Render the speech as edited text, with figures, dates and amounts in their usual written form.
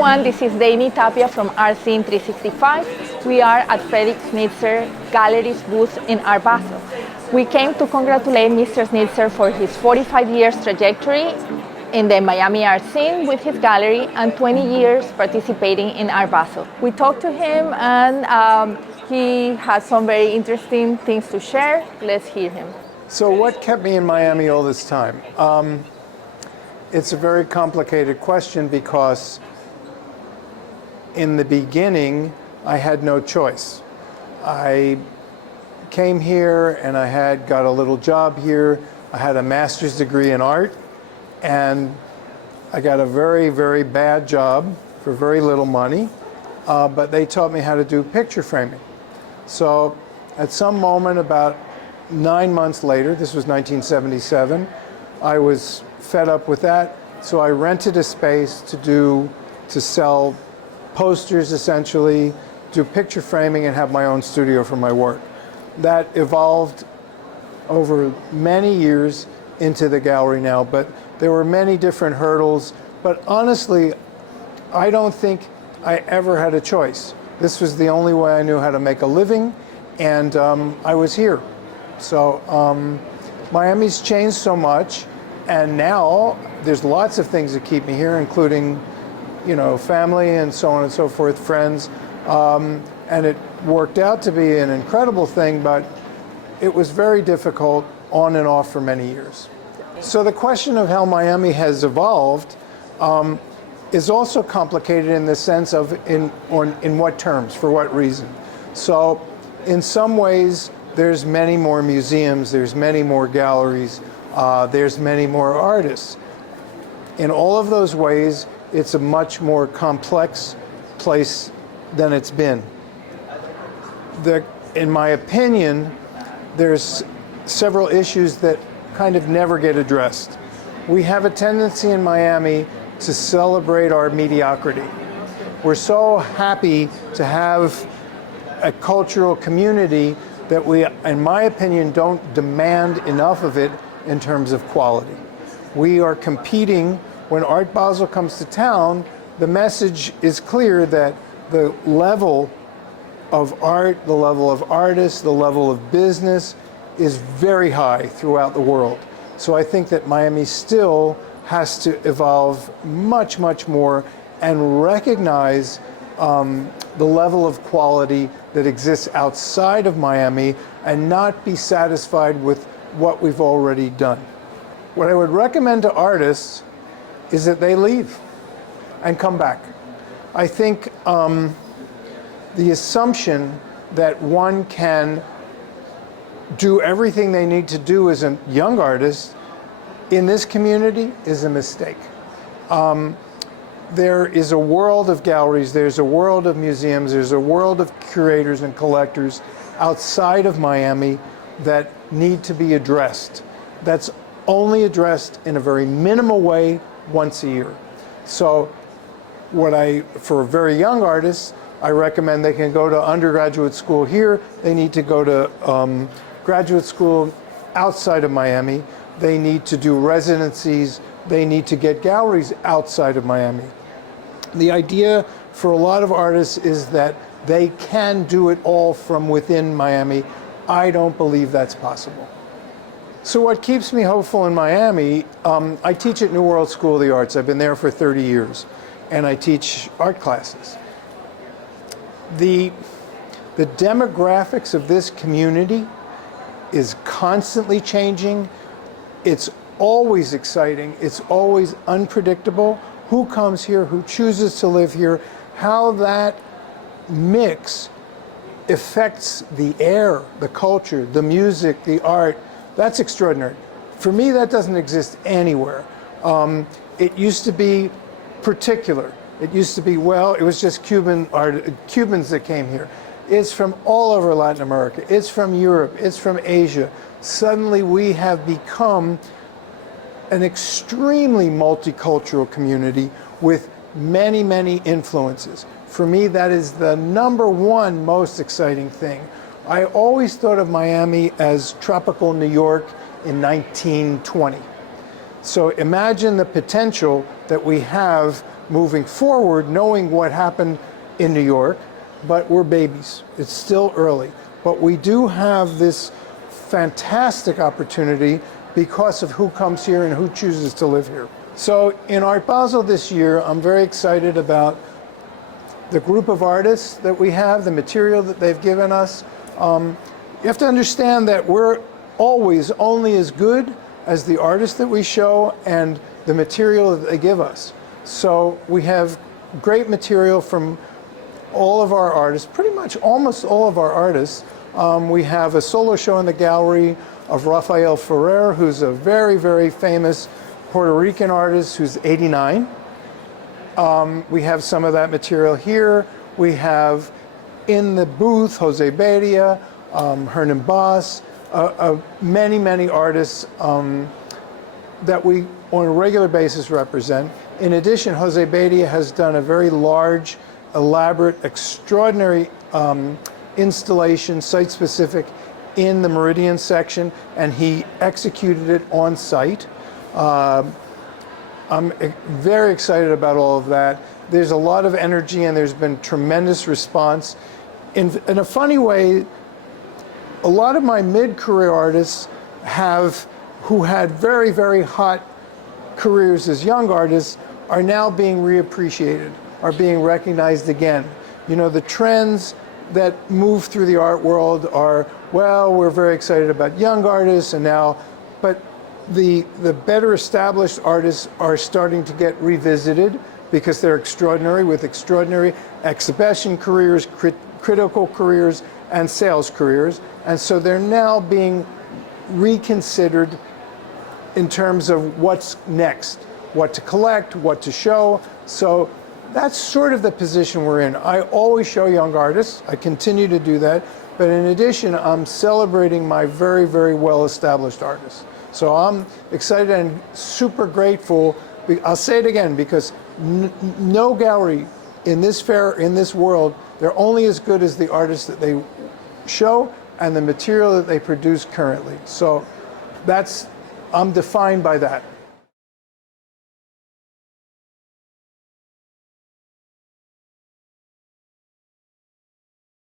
everyone, this is Dani Tapia from Art Scene 365. We are at Fredric Snitzer Gallery's booth in Art Basel. We came to congratulate Mr. Snitzer for his 45 years trajectory in the Miami art scene with his gallery and 20 years participating in Art Basel. We talked to him and he has some very interesting things to share. Let's hear him. So what kept me in Miami all this time? It's a very complicated question because in the beginning, I had no choice. I came here and I got a little job here. I had a master's degree in art and I got a very, very bad job for very little money, but they taught me how to do picture framing. So at some moment about 9 months later, this was 1977, I was fed up with that, so I rented a space to sell posters essentially, do picture framing and have my own studio for my work. That evolved over many years into the gallery now, but there were many different hurdles, but honestly, I don't think I ever had a choice. This was the only way I knew how to make a living, and I was here. So Miami's changed so much, and now there's lots of things that keep me here, including, you know, family and so on and so forth, friends. And it worked out to be an incredible thing, but it was very difficult on and off for many years. So the question of how Miami has evolved is also complicated in the sense of in what terms, for what reason. So in some ways, there's many more museums, there's many more galleries, there's many more artists. In all of those ways, it's a much more complex place than it's been. In my opinion, there's several issues that kind of never get addressed. We have a tendency in Miami to celebrate our mediocrity. We're so happy to have a cultural community that we, in my opinion, don't demand enough of it in terms of quality. We are competing. When Art Basel comes to town, the message is clear that the level of art, the level of artists, the level of business is very high throughout the world. So I think that Miami still has to evolve much, much more and recognize the level of quality that exists outside of Miami and not be satisfied with what we've already done. What I would recommend to artists is that they leave and come back. I think the assumption that one can do everything they need to do as a young artist in this community is a mistake. There is a world of galleries, there's a world of museums, there's a world of curators and collectors outside of Miami that need to be addressed. That's only addressed in a very minimal way once a year. So for very young artists, I recommend they can go to undergraduate school here. They need to go to graduate school outside of Miami. They need to do residencies. They need to get galleries outside of Miami. The idea for a lot of artists is that they can do it all from within Miami. I don't believe that's possible. So what keeps me hopeful in Miami, I teach at New World School of the Arts. I've been there for 30 years, and I teach art classes. The demographics of this community is constantly changing. It's always exciting. It's always unpredictable. Who comes here, who chooses to live here, how that mix affects the air, the culture, the music, the art. That's extraordinary. For me, that doesn't exist anywhere. It used to be particular. It used to be, well, it was just Cubans that came here. It's from all over Latin America. It's from Europe. It's from Asia. Suddenly we have become an extremely multicultural community with many, many influences. For me, that is the #1 most exciting thing. I always thought of Miami as tropical New York in 1920. So imagine the potential that we have moving forward, knowing what happened in New York, but we're babies. It's still early. But we do have this fantastic opportunity because of who comes here and who chooses to live here. So in Art Basel this year, I'm very excited about the group of artists that we have, the material that they've given us. You have to understand that we're always only as good as the artists that we show and the material that they give us. So we have great material from all of our artists, pretty much almost all of our artists. We have a solo show in the gallery of Rafael Ferrer, who's a very, very famous Puerto Rican artist who's 89. We have some of that material here. We have in the booth Jose Beria, Hernan Bas, many, many artists that we on a regular basis represent. In addition, Jose Beria has done a very large, elaborate, extraordinary installation, site-specific, in the Meridian section, and he executed it on site. I'm very excited about all of that. There's a lot of energy and there's been tremendous response. In a funny way, a lot of my mid-career artists who had very, very hot careers as young artists are now being reappreciated, are being recognized again. You know, the trends that move through the art world are, well, we're very excited about young artists and now, but the better established artists are starting to get revisited because they're extraordinary with extraordinary exhibition careers, critical careers, and sales careers. And so they're now being reconsidered in terms of what's next, what to collect, what to show. So that's sort of the position we're in. I always show young artists. I continue to do that. But in addition, I'm celebrating my very, very well-established artists. So I'm excited and super grateful. I'll say it again, because no gallery in this fair, in this world, they're only as good as the artists that they show and the material that they produce currently. So I'm defined by that.